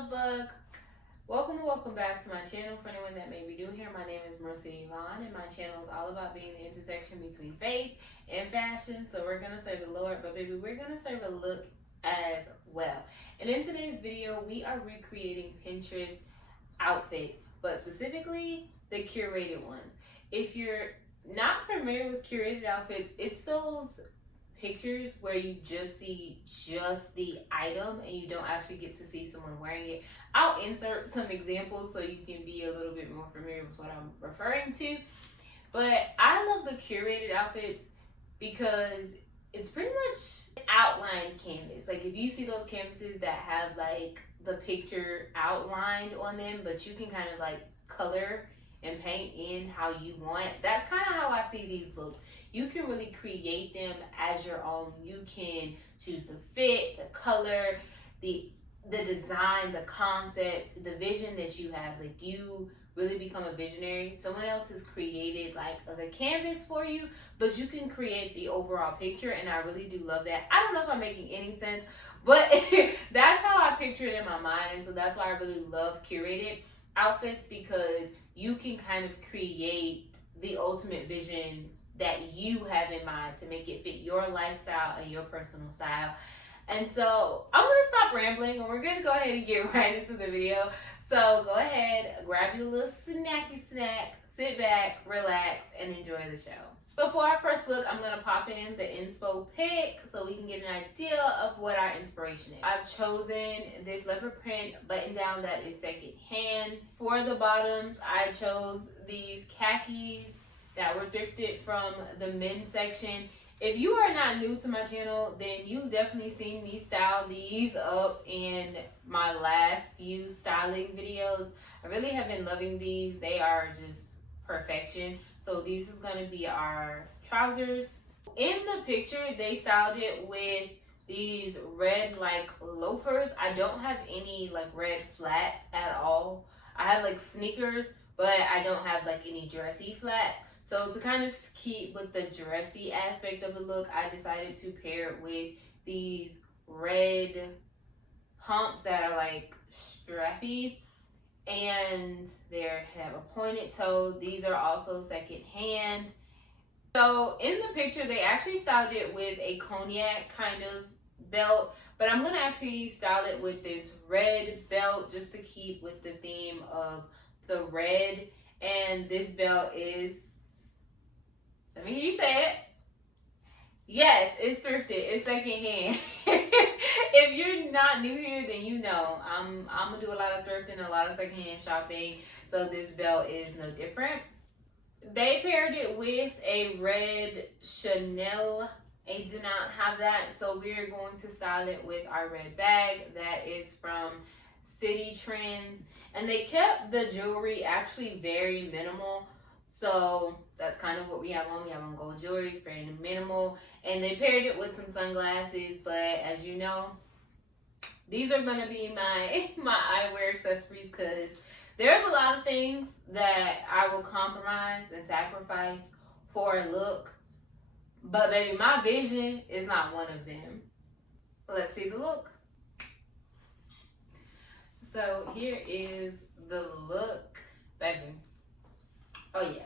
Lovebug. Welcome back to my channel. For anyone that may be new here, my name is Marissa Yvonne, and my channel is all about being the intersection between faith and fashion. So we're gonna serve the Lord, but baby, we're gonna serve a look as well. And in today's video, we are recreating Pinterest outfits, but specifically the curated ones. If you're not familiar with curated outfits, it's those pictures where you just see just the item and you don't actually get to see someone wearing it. I'll insert some examples so you can be a little bit more familiar with what I'm referring to. But I love the curated outfits because it's pretty much outlined canvas. Like if you see those canvases that have like the picture outlined on them, but you can kind of like color and paint in how you want. That's kind of how I see these looks. You can really create them as your own. You can choose the fit, the color, the design, the concept, the vision that you have. Like you really become a visionary. Someone else has created like the canvas for you, but you can create the overall picture, and I really do love that. I don't know if I'm making any sense, but that's how I picture it in my mind, and so that's why I really love curated outfits, because you can kind of create the ultimate vision that you have in mind to make it fit your lifestyle and your personal style. And so I'm gonna stop rambling and we're gonna go ahead and get right into the video. So go ahead, grab your little snacky snack, sit back, relax, and enjoy the show. So for our first look, I'm gonna pop in the inspo pic so we can get an idea of what our inspiration is. I've chosen this leopard print button down that is secondhand. For the bottoms, I chose these khakis that were thrifted from the men's section. If you are not new to my channel, then you've definitely seen me style these up in my last few styling videos. I really have been loving these. They are just perfection. So these is gonna be our trousers. In the picture, they styled it with these red like loafers. I don't have any like red flats at all. I have like sneakers, but I don't have like any dressy flats. So to kind of keep with the dressy aspect of the look, I decided to pair it with these red pumps that are like strappy, and they have a pointed toe. These are also secondhand. So in the picture, they actually styled it with a cognac kind of belt, but I'm gonna actually style it with this red belt just to keep with the theme of the red. And this belt is, let me hear you say it. Yes, it's thrifted. It's secondhand. If you're not new here, then you know I'm gonna do a lot of thrifting, a lot of secondhand shopping. So this belt is no different. They paired it with a red Chanel. I do not have that, so we're going to style it with our red bag that is from City Trends, and they kept the jewelry actually very minimal. So that's kind of what we have on. We have on gold jewelry, it's very minimal. And they paired it with some sunglasses, but as you know, these are gonna be my eyewear accessories, because there's a lot of things that I will compromise and sacrifice for a look. But baby, my vision is not one of them. Let's see the look. So here is the look, baby. Oh yeah.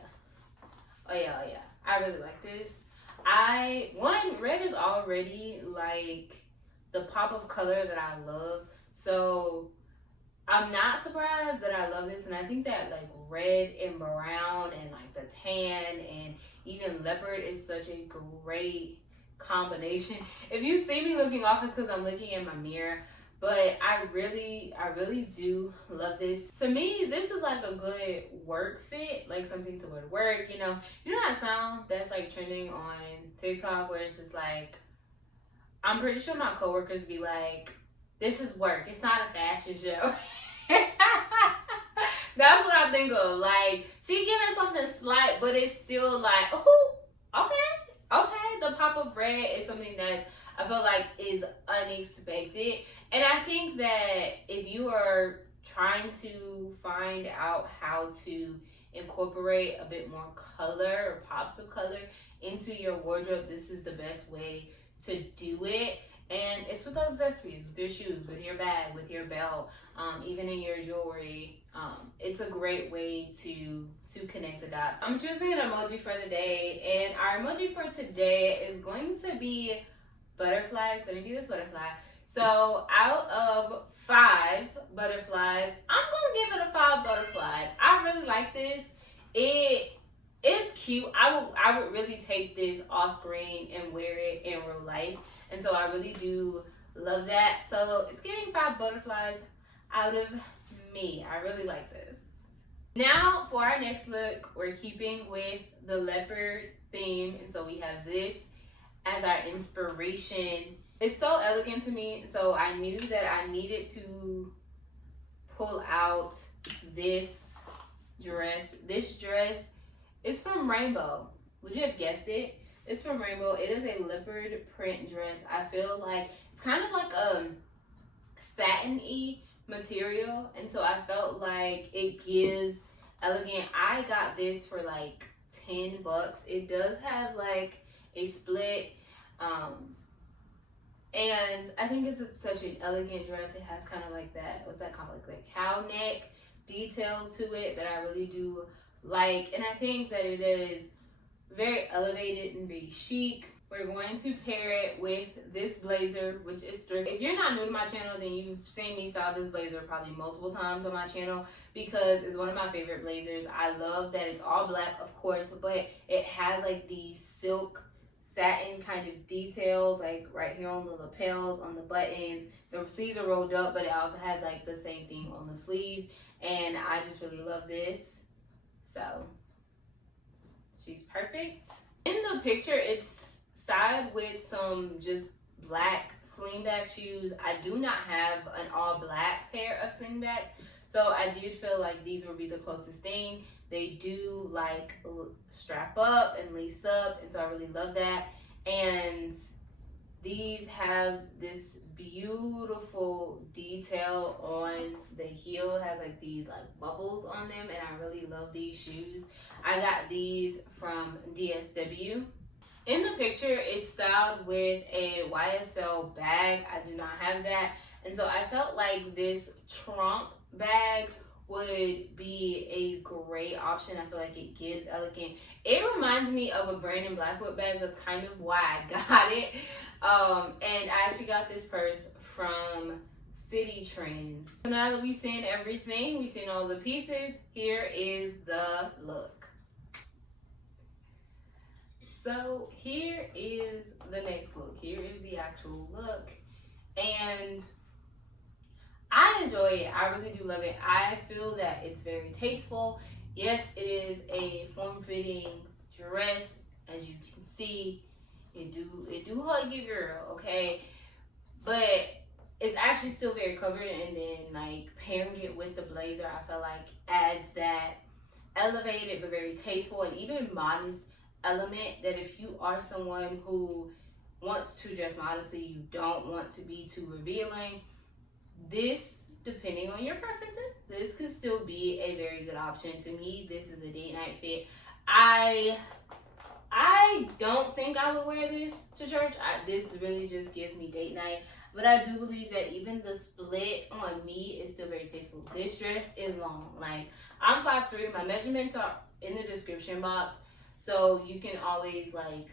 I really like this. Red is already like the pop of color that I love. So I'm not surprised that I love this. And I think that like red and brown and like the tan and even leopard is such a great combination. If you see me looking off, it's because I'm looking in my mirror. But I really do love this. To me, this is like a good work fit, like something to wear to work, you know that sound that's like trending on TikTok where it's just like, I'm pretty sure my coworkers be like, this is work, it's not a fashion show. That's what I think of. Like, she giving something slight, but it's still like, oh, okay. The pop of red is something that I feel like is unexpected. And I think that if you are trying to find out how to incorporate a bit more color or pops of color into your wardrobe, this is the best way to do it. And it's with those accessories, with your shoes, with your bag, with your belt, even in your jewelry. It's a great way to connect the dots. I'm choosing an emoji for the day, and our emoji for today is going to be butterfly. It's going to be this butterfly. So out of 5 butterflies, I'm going to give it a 5 butterflies. I really like this. It is cute. I would really take this off screen and wear it in real life. And so I really do love that. So it's getting 5 butterflies out of me. I really like this. Now for our next look, we're keeping with the leopard theme. And so we have this as our inspiration. It's so elegant to me. So I knew that I needed to pull out this dress. This dress is from Rainbow. Would you have guessed it? It's from Rainbow. It is a leopard print dress. I feel like it's kind of like a satin-y material, and so I felt like it gives elegant. I got this for like $10. It does have like a split, and I think it's such an elegant dress. It has kind of like that, what's that called, like cow neck detail to it that I really do like, and I think that it is very elevated and very chic. We're going to pair it with this blazer, which is thrift. If you're not new to my channel, then you've seen me style this blazer probably multiple times on my channel because it's one of my favorite blazers. I love that it's all black, of course, but it has like these silk satin kind of details, like right here on the lapels, on the buttons. The sleeves are rolled up, but it also has like the same thing on the sleeves, and I just really love this. So she's perfect. In the picture, it's styled with some just black slingback shoes. I do not have an all black pair of slingbacks, so I did feel like these would be the closest thing. They do like strap up and lace up, and so I really love that. And these have this beautiful detail on the heel. It has like these like bubbles on them, and I really love these shoes. I got these from DSW. In the picture, it's styled with a YSL bag. I do not have that, and so I felt like this trunk bag would be a great option. I feel like it gives elegant. It reminds me of a Brandon Blackwood bag. That's kind of why I got it. And I actually got this purse from City Trends. So now that we've seen everything, we've seen all the pieces, here is the look. So here is the next look. Here is the actual look. And I enjoy it. I really do love it. I feel that it's very tasteful. Yes, it is a form-fitting dress. As you can see, it do hug your girl, okay? But it's actually still very covered, and then like pairing it with the blazer, I feel like adds that elevated but very tasteful and even modest element that if you are someone who wants to dress modestly, you don't want to be too revealing, this, depending on your preferences, this could still be a very good option. To me, this is a date night fit. I don't think I would wear this to church. This really just gives me date night. But I do believe that even the split on me is still very tasteful. This dress is long. Like, I'm 5'3". My measurements are in the description box. So you can always like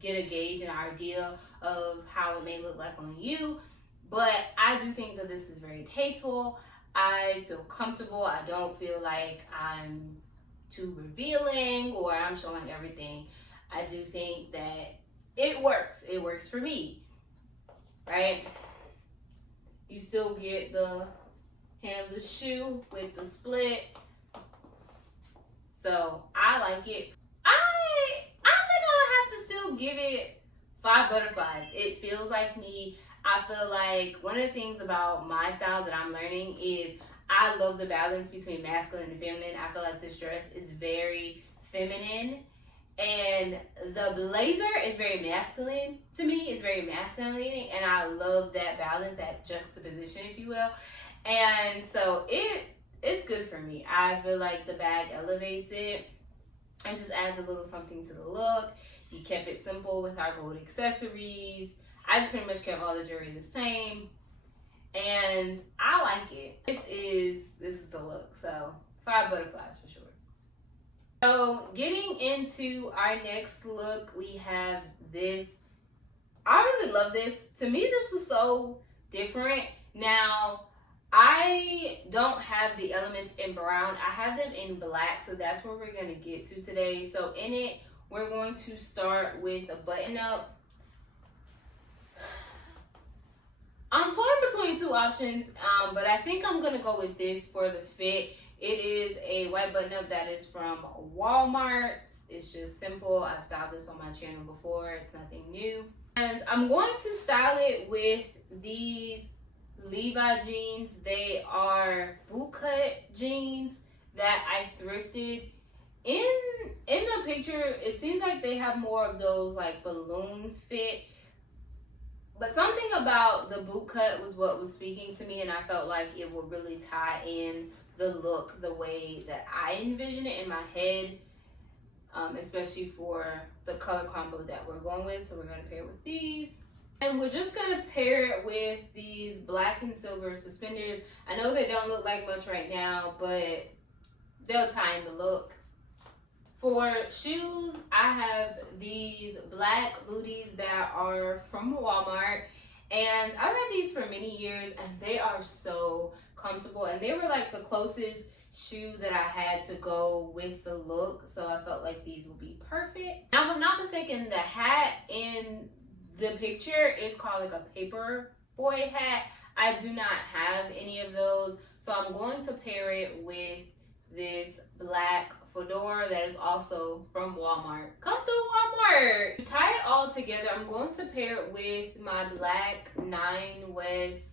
get a gauge and idea of how it may look like on you. But I do think that this is very tasteful. I feel comfortable. I don't feel like I'm too revealing or I'm showing everything. I do think that it works. It works for me, right? You still get the hand of the shoe with the split. So I like it. I think I would have to still give it 5 butterflies. It feels like me. I feel like one of the things about my style that I'm learning is I love the balance between masculine and feminine. I feel like this dress is very feminine, and the blazer is very masculine to me. It's very masculine leaning, and I love that balance, that juxtaposition, if you will. And so it's good for me. I feel like the bag elevates it and just adds a little something to the look. You kept it simple with our gold accessories. I just pretty much kept all the jewelry the same, and I like it. This is the look. So 5 butterflies for sure. So getting into our next look, we have this. I really love this. To me, this was so different. Now, I don't have the elements in brown. I have them in black, so that's where we're going to get to today. So in it, we're going to start with a button up. I'm torn between 2 options, but I think I'm going to go with this for the fit. It is a white button up that is from Walmart. It's just simple. I've styled this on my channel before. It's nothing new. And I'm going to style it with these Levi jeans. They are bootcut jeans that I thrifted. In the picture, it seems like they have more of those like balloon fit. But something about the bootcut was what was speaking to me, and I felt like it would really tie in the look the way that I envision it in my head, especially for the color combo that we're going with. So we're going to pair it with these. And we're just going to pair it with these black and silver suspenders. I know they don't look like much right now, but they'll tie in the look. For shoes, I have these black booties that are from Walmart. And I've had these for many years, and they are so comfortable. And they were like the closest shoe that I had to go with the look. So I felt like these would be perfect. Now, if I'm not mistaken, the hat in the picture is called like a paper boy hat. I do not have any of those. So I'm going to pair it with this black fedora that is also from Walmart. Come through Walmart. To tie it all together, I'm going to pair it with my black 9 West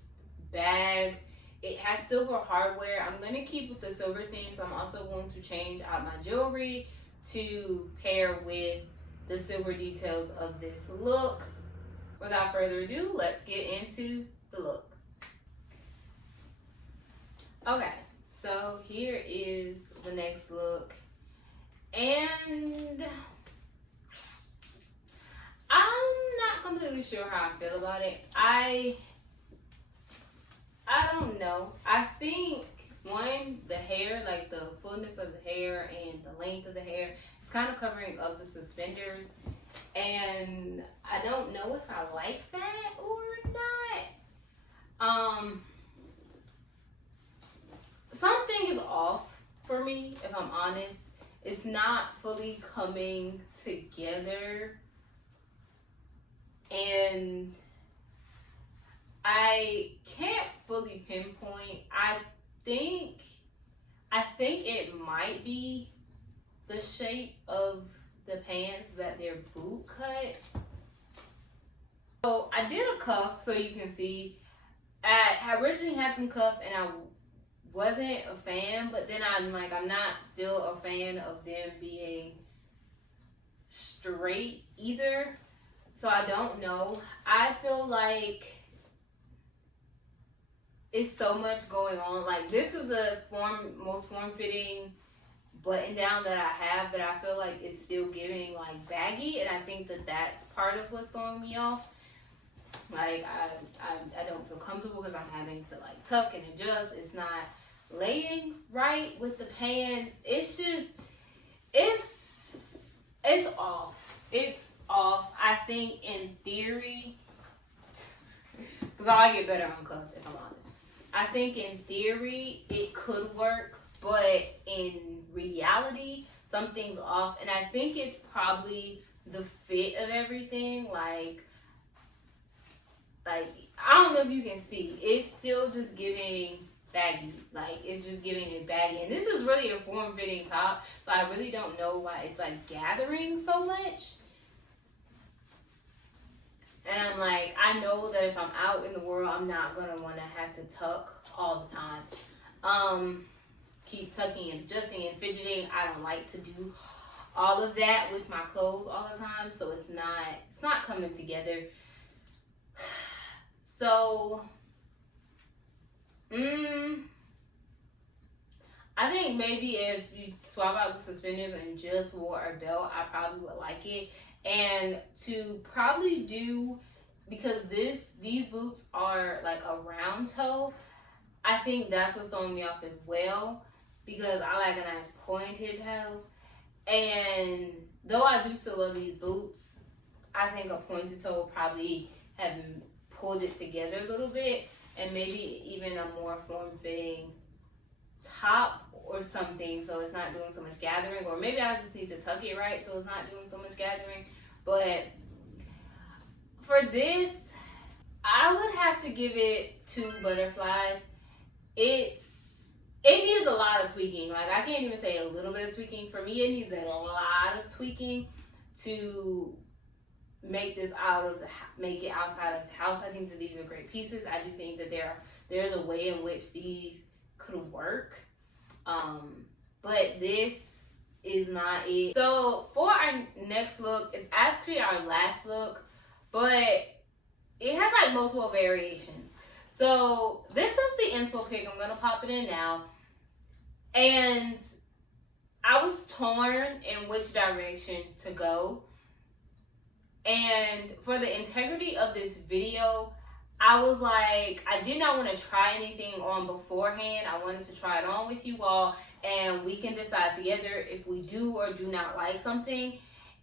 bag. It has silver hardware. I'm going to keep with the silver theme, so I'm also going to change out my jewelry to pair with the silver details of this look. Without further ado, let's get into the look. Okay, so here is the next look. And I'm not completely sure how I feel about it. I don't know. I think one, the hair, like the fullness of the hair and the length of the hair, it's kind of covering up the suspenders. And I don't know if I like that or not. Something is off for me, if I'm honest. It's not fully coming together. And I can't fully pinpoint. I think it might be the shape of the pants, that they're boot cut. So I did a cuff so you can see. I originally had them cuffed and I wasn't a fan, but then I'm not still a fan of them being straight either. So I don't know. I feel like it's so much going on. Like, this is the most form-fitting button down that I have, but I feel like it's still giving like baggy, and I think that that's part of what's throwing me off. Like, I don't feel comfortable because I'm having to like tuck and adjust. It's not laying right with the pants. It's just, it's off. It's off. I think in theory, because I get better on cuffs if I'm honest. I think in theory it could work, but in reality something's off, and I think it's probably the fit of everything. Like I don't know if you can see, it's still just giving baggy. Like, it's just giving it baggy, and this is really a form-fitting top, so I really don't know why it's like gathering so much. And I'm like, I know that if I'm out in the world, I'm not gonna want to have to tuck all the time. Keep tucking and adjusting and fidgeting. I don't like to do all of that with my clothes all the time, so it's not coming together. So I think maybe if you swap out the suspenders and just wore a belt, I probably would like it. And to probably do because these boots are like a round toe, I think that's what's throwing me off as well, because I like a nice pointed toe. And though I do still love these boots, I think a pointed toe would probably have pulled it together a little bit, and maybe even a more form-fitting top or something, so it's not doing so much gathering. Or maybe I just need to tuck it right so it's not doing so much gathering. But for this, I would have to give it 2 butterflies. It needs a lot of tweaking. Like, I can't even say a little bit of tweaking. For me, it needs a lot of tweaking to make this make it outside of the house. I think that these are great pieces. I do think that there's a way in which these could work, but this is not it. So for our next look, it's actually our last look, but it has like multiple variations. So this is the inspo pic. I'm gonna pop it in now, and I was torn in which direction to go. And for the integrity of this video, I was like, I did not want to try anything on beforehand. I wanted to try it on with you all, and we can decide together if we do or do not like something.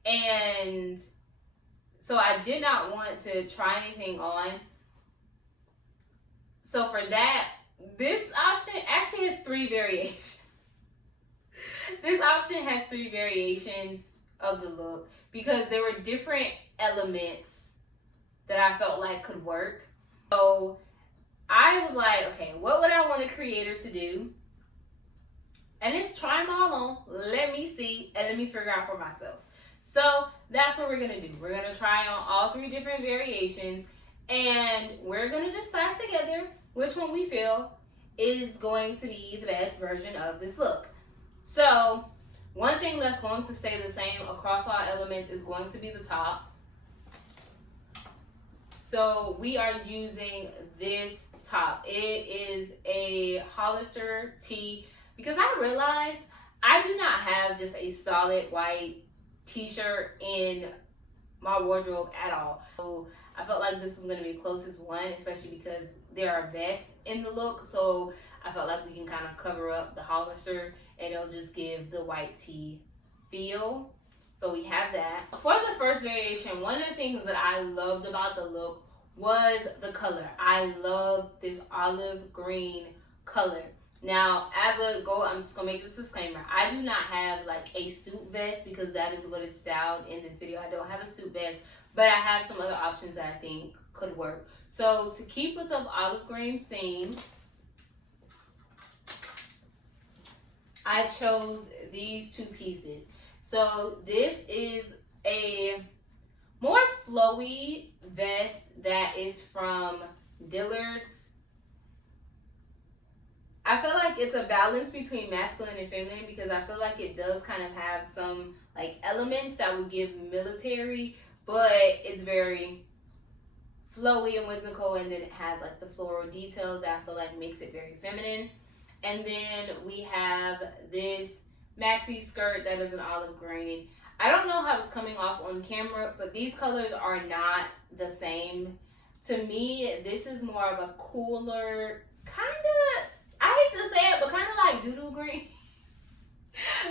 And so I did not want to try anything on. So for that, this option actually has 3 variations. This option has 3 variations of the look, because there were different elements that I felt like could work. So I was like, okay, what would I want a creator to do? And it's try them all on, let me see, and let me figure out for myself. So that's what we're gonna do. We're gonna try on all 3 different variations, and we're gonna decide together which one we feel is going to be the best version of this look. So one thing that's going to stay the same across all elements is going to be the top. So we are using this top. It is a Hollister tee, because I realized I do not have just a solid white t-shirt in my wardrobe at all. So I felt like this was going to be the closest one, especially because there are vests in the look. So I felt like we can kind of cover up the Hollister and it'll just give the white tee feel. So we have that. For the first variation, one of the things that I loved about the look was the color. I love this olive green color. Now, as a go, I'm just gonna make this disclaimer. I do not have like a suit vest, because that is what is styled in this video. I don't have a suit vest, but I have some other options that I think could work. So to keep with the olive green theme, I chose these 2 pieces. So this is a more flowy vest that is from Dillard's. I feel like it's a balance between masculine and feminine, because I feel like it does kind of have some like elements that would give military, but it's very flowy and whimsical, and then it has like the floral detail that I feel like makes it very feminine. And then we have this maxi skirt that is an olive green. I don't know how it's coming off on camera, but these colors are not the same. To me, this is more of a cooler, kind of, I hate to say it, but kind of like doo-doo green.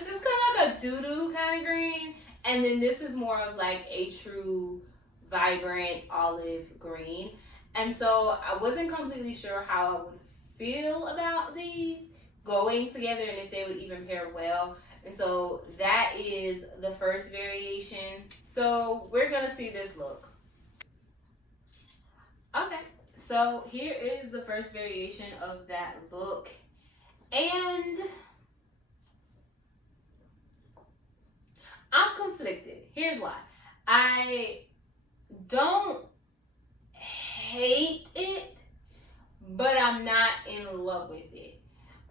This kind of like a doo-doo kind of green. And then this is more of like a true vibrant olive green. And so I wasn't completely sure how I would feel about these going together and if they would even pair well. And so that is the first variation. So we're gonna see this look. Okay, so here is the first variation of that look, and I'm conflicted. Here's why. I don't hate it, but I'm not in love with it.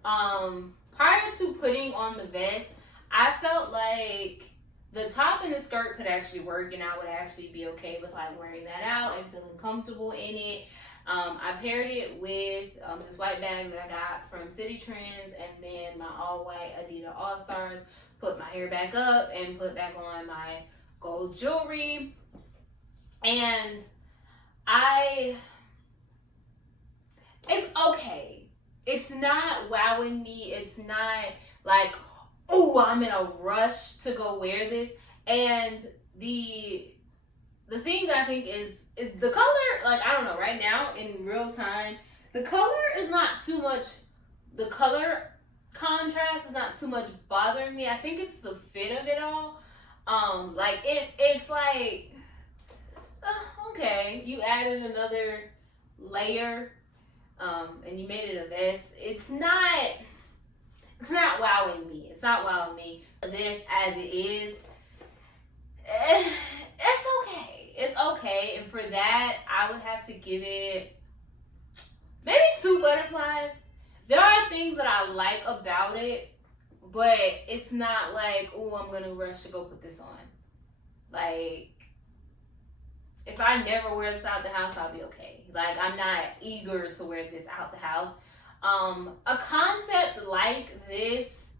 Prior to putting on the vest, I felt like the top and the skirt could actually work, and I would actually be okay with like wearing that out and feeling comfortable in it. I paired it with this white bag that I got from City Trends, and then my all white Adidas All Stars. Put my hair back up and put back on my gold jewelry. And It's okay. It's not wowing me. It's not like, oh, I'm in a rush to go wear this. And the thing that I think is the color, like, I don't know, right now in real time, the color is not too much, the color contrast is not too much bothering me. I think it's the fit of it all. Like it's like, okay, you added another layer, and you made it a vest. It's not wowing me. It's not wowing me. This as it is, it's okay. It's okay. And for that, I would have to give it maybe 2 butterflies. There are things that I like about it, but it's not like, oh, I'm gonna rush to go put this on. Like, if I never wear this out the house, I'll be okay. Like, I'm not eager to wear this out the house. A concept like this,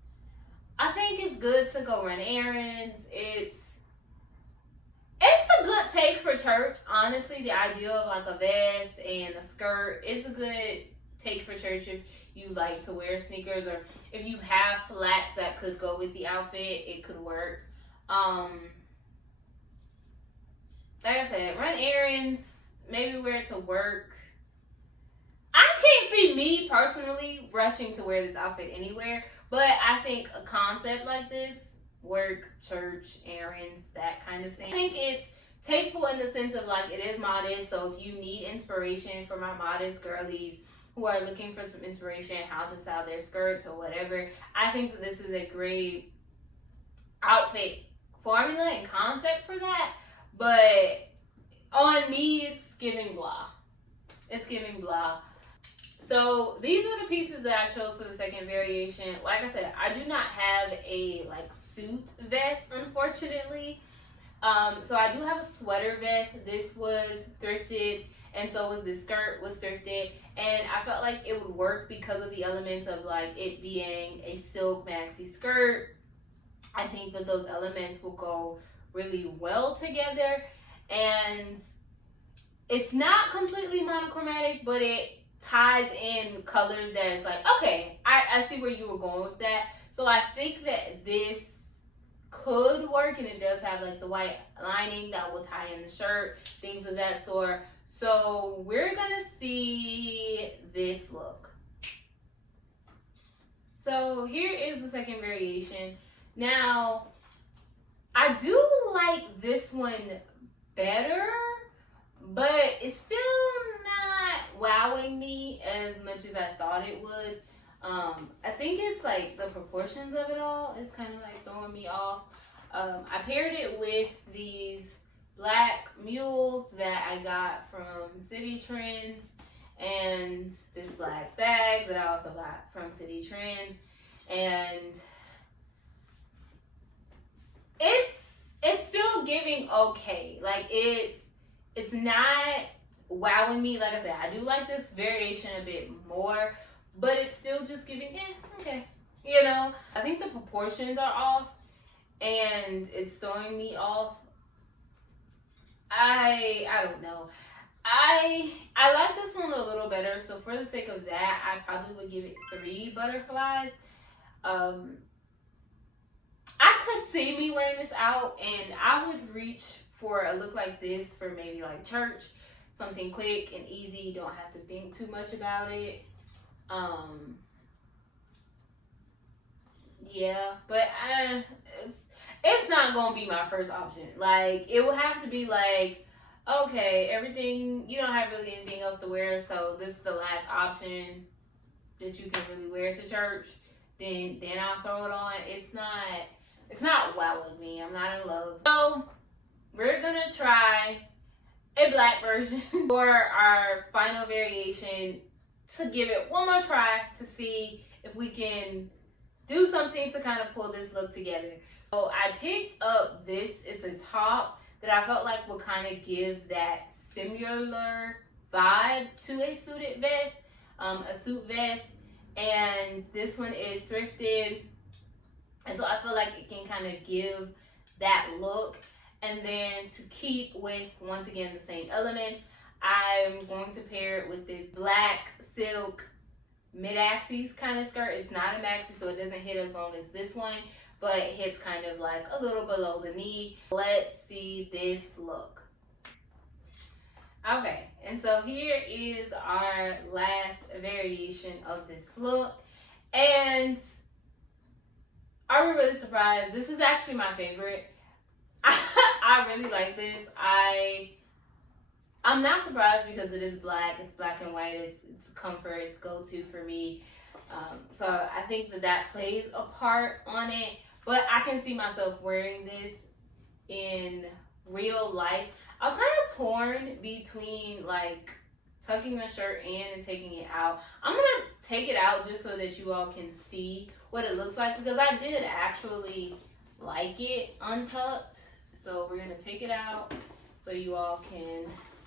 I think it's good to go run errands. It's a good take for church. Honestly, the idea of like a vest and a skirt is a good take for church if you like to wear sneakers, or if you have flats that could go with the outfit, it could work. Like I said, run errands, maybe wear it to work. I can't see me personally rushing to wear this outfit anywhere, but I think a concept like this, work, church, errands, that kind of thing, I think it's tasteful in the sense of like it is modest. So if you need inspiration for my modest girlies who are looking for some inspiration how to style their skirts or whatever, I think that this is a great outfit formula and concept for that. But on me, it's giving blah. It's giving blah. So these are the pieces that I chose for the second variation. Like I said, I do not have a like suit vest, unfortunately. So I do have a sweater vest. This was thrifted, and so was this skirt was thrifted. And I felt like it would work because of the elements of like it being a silk maxi skirt. I think that those elements will go really well together. And it's not completely monochromatic, but it ties in colors that is like, okay, I see where you were going with that. So I think that this could work, and it does have like the white lining that will tie in the shirt, things of that sort. So we're gonna see this look. So here is the second variation. Now, I do like this one better, but it's still not wowing me as much as I thought it would. I think it's like the proportions of it all is kind of like throwing me off. I paired it with these black mules that I got from City Trends, and this black bag that I also got from City Trends, and it's still giving okay. Like it's not wowing me. Like I said, I do like this variation a bit more, but it's still just giving, okay. You know, I think the proportions are off, and it's throwing me off. I don't know. I like this one a little better, so for the sake of that, I probably would give it 3 butterflies. I could see me wearing this out, and I would reach for a look like this for maybe like church, something quick and easy, don't have to think too much about it. Yeah, but it's not gonna be my first option. Like, it would have to be like, okay, everything, you don't have really anything else to wear, so this is the last option that you can really wear to church, then I'll throw it on. It's not wowing me. I'm not in love. So we're gonna try a black version for our final variation to give it one more try to see if we can do something to kind of pull this look together. So I picked up this. It's a top that I felt like would kind of give that similar vibe to a suited vest, a suit vest. And this one is thrifted. And so I feel like it can kind of give that look. And then to keep with, once again, the same elements, I'm going to pair it with this black silk mid-axis kind of skirt. It's not a maxi, so it doesn't hit as long as this one, but it hits kind of like a little below the knee. Let's see this look. Okay, and so here is our last variation of this look. And are we really surprised? This is actually my favorite. I really like this. I'm not surprised because it is black. It's black and white. It's comfort. It's go-to for me. So I think that plays a part on it. But I can see myself wearing this in real life. I was kind of torn between like tucking the shirt in and taking it out. I'm going to take it out just so that you all can see what it looks like, because I did actually like it untucked. So we're going to take it out so you all can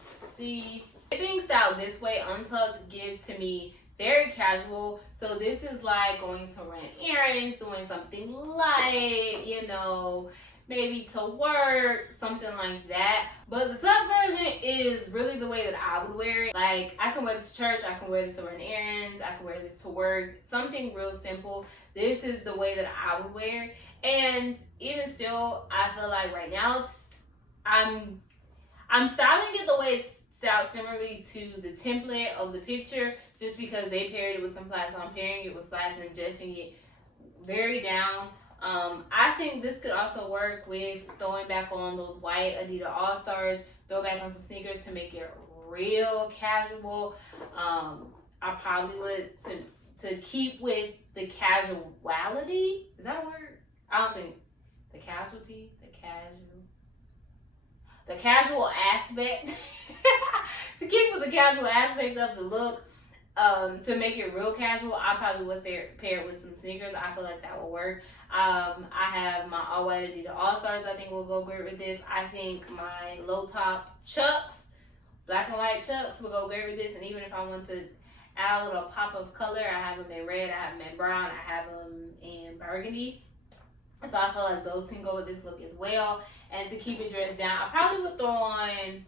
see. It being styled this way, untucked, gives to me very casual. So this is like going to run errands, doing something light, you know, maybe to work, something like that. But the tuck version is really the way that I would wear it. Like, I can wear this to church, I can wear this to run errands, I can wear this to work, something real simple. This is the way that I would wear it. And even still, I feel like right now I'm styling it the way it's styled, similarly to the template of the picture, just because they paired it with some flats. So I'm pairing it with flats and adjusting it very down. I think this could also work with throwing back on those white Adidas All-Stars, throw back on some sneakers to make it real casual. I probably would, to keep with the casuality. Is that a word? I don't think. The casual aspect. To keep with the casual aspect of the look, to make it real casual, I probably would pair it with some sneakers. I feel like that will work. I have my all white Adidas All-Stars. I think will go great with this. I think my low top Chucks, black and white Chucks, will go great with this. And even if I want to add a little pop of color, I have them in red, I have them in brown, I have them in burgundy. So I feel like those can go with this look as well. And to keep it dressed down, I probably would throw on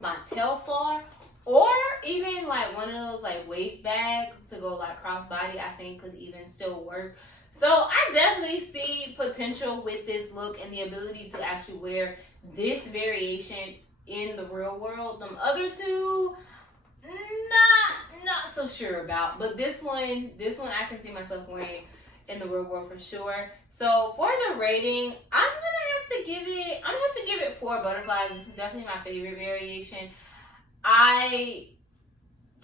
my tailfar, or even like one of those like waist bags to go like crossbody. I think could even still work. So I definitely see potential with this look and the ability to actually wear this variation in the real world. Them other two, not so sure about. But this one I can see myself wearing in the real world for sure. So for the rating, I'm gonna have to give it 4 butterflies. This is definitely my favorite variation.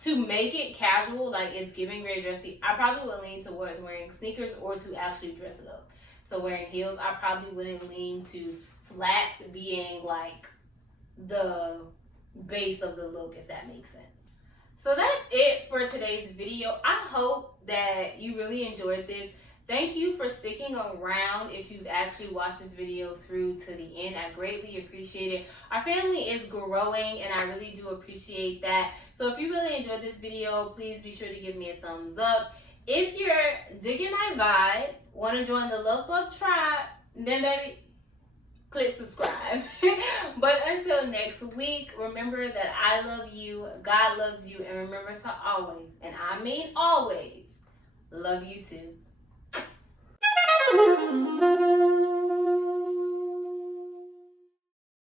To make it casual, like it's giving very dressy, I probably would lean towards wearing sneakers or to actually dress it up. So wearing heels, I probably wouldn't lean to flats being like the base of the look, if that makes sense. So that's it for today's video. I hope that you really enjoyed this. Thank you for sticking around if you've actually watched this video through to the end. I greatly appreciate it. Our family is growing and I really do appreciate that. So if you really enjoyed this video, please be sure to give me a thumbs up. If you're digging my vibe, want to join the Lovebug tribe, then baby, click subscribe. But until next week, remember that I love you, God loves you, and remember to always, and I mean always, love you too.